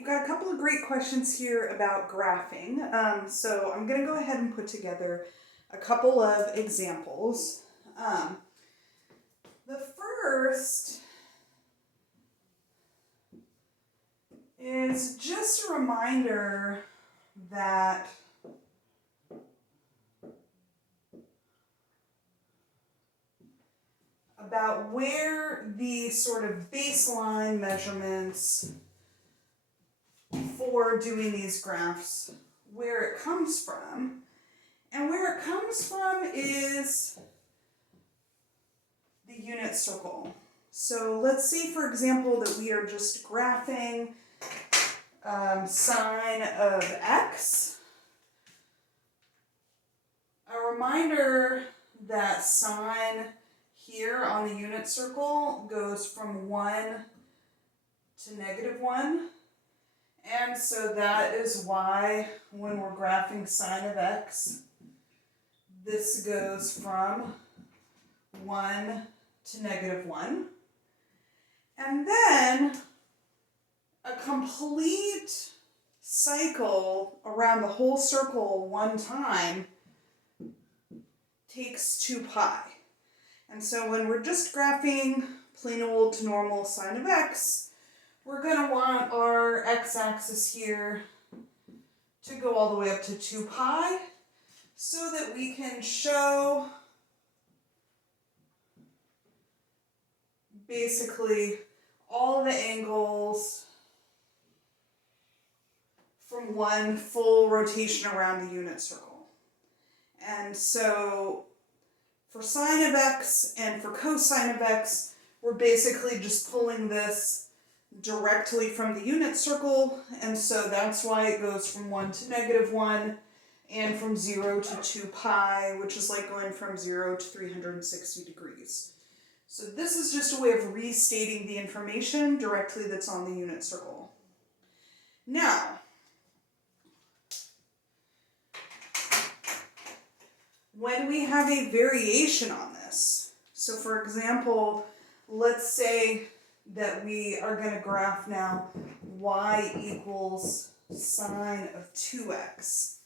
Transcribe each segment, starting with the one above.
you've got a couple of great questions here about graphing. So I'm going to go ahead and put together a couple of examples. The first is just a reminder that about where the sort of baseline measurements for doing these graphs, where it comes from. And where it comes from is the unit circle. So let's say, for example, that we are just graphing sine of x. A reminder that sine here on the unit circle goes from 1 to -1. And so that is why when we're graphing sine of x, this goes from 1 to -1. And then a complete cycle around the whole circle one time takes 2 pi. And so when we're just graphing plain old to normal sine of x, we're going to want our x-axis here to go all the way up to 2 pi so that we can show basically all the angles from one full rotation around the unit circle. And so for sine of x and for cosine of x, we're basically just pulling this directly from the unit circle, and so that's why it goes from 1 to -1 and from 0 to 2 pi, which is like going from 0 to 360 degrees. So this is just a way of restating the information directly that's on the unit circle. Now, when we have a variation on this, so for example, let's say that we are going to graph now y equals sine of 2x.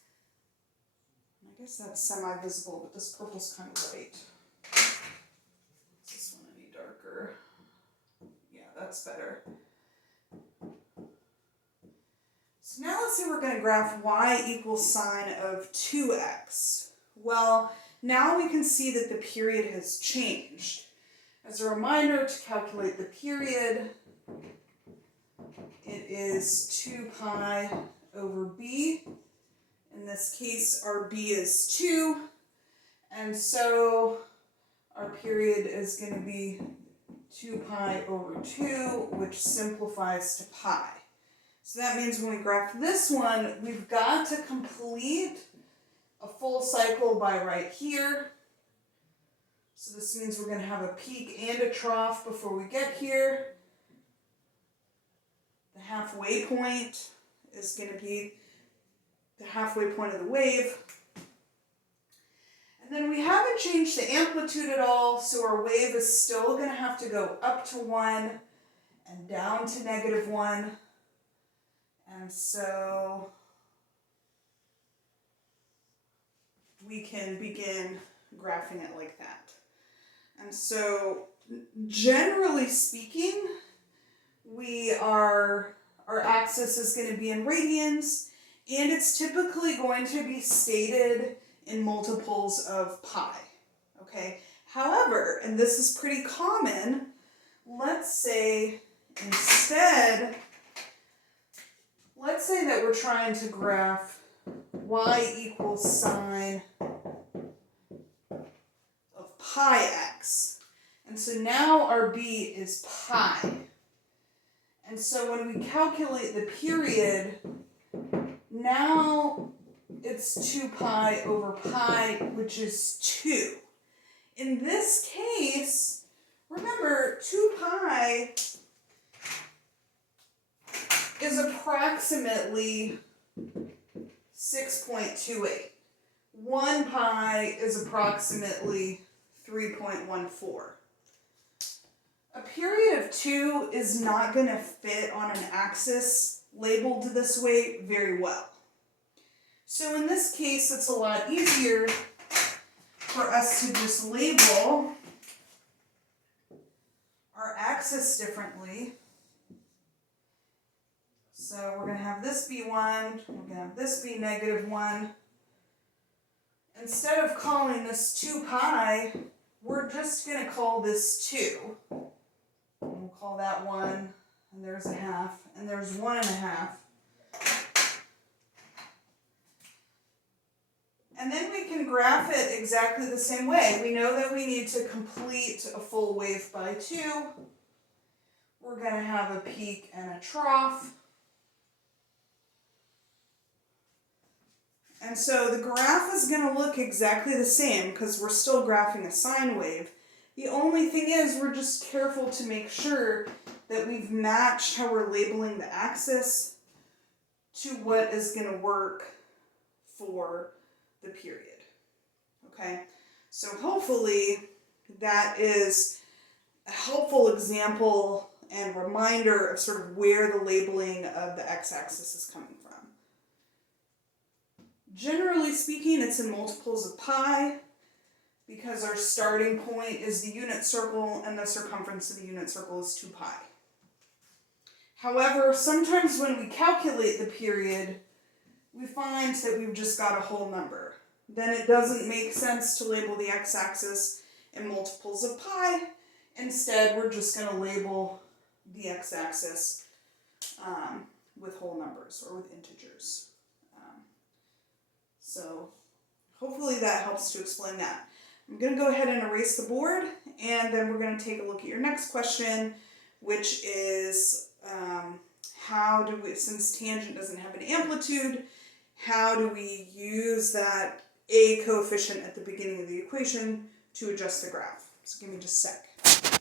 I guess that's semi-visible, but this purple's kind of white. Is this one any darker? Yeah, that's better. So now let's say we're going to graph y equals sine of 2x. Well, now we can see that the period has changed. As a reminder, to calculate the period, it is 2 pi over b. In this case, our b is 2, and so our period is going to be 2 pi over 2, which simplifies to pi. So that means when we graph this one, we've got to complete a full cycle by right here. So this means we're going to have a peak and a trough before we get here. The halfway point is going to be the halfway point of the wave. And then we haven't changed the amplitude at all, so our wave is still going to have to go up to 1 and down to -1. And so we can begin graphing it like that. And so, generally speaking, our axis is going to be in radians, and it's typically going to be stated in multiples of pi. Okay? However, and this is pretty common, let's say instead, let's say that we're trying to graph y equals sine of pi x. And so now our b is pi. And so when we calculate the period, now it's 2 pi over pi, which is 2. In this case, remember, 2 pi is approximately 6.28. 1 pi is approximately 3.14. A period of 2 is not going to fit on an axis labeled this way very well. So in this case, it's a lot easier for us to just label our axis differently. So we're going to have this be 1, we're going to have this be -1. Instead of calling this 2 pi, we're just going to call this 2. And we'll call that 1, and there's a half, and there's 1.5. And then we can graph it exactly the same way. We know that we need to complete a full wave by 2. We're going to have a peak and a trough. And so the graph is going to look exactly the same because we're still graphing a sine wave. The only thing is we're just careful to make sure that we've matched how we're labeling the axis to what is going to work for the period. Okay, so hopefully that is a helpful example and reminder of sort of where the labeling of the x-axis is coming from. Generally speaking, it's in multiples of pi because our starting point is the unit circle and the circumference of the unit circle is 2 pi. However, sometimes when we calculate the period, we find that we've just got a whole number. Then it doesn't make sense to label the x-axis in multiples of pi. Instead, we're just going to label the x-axis with whole numbers or with integers. So hopefully that helps to explain that. I'm going to go ahead and erase the board, and then we're going to take a look at your next question, which is how do we, since tangent doesn't have an amplitude, how do we use that a coefficient at the beginning of the equation to adjust the graph? So give me just a sec.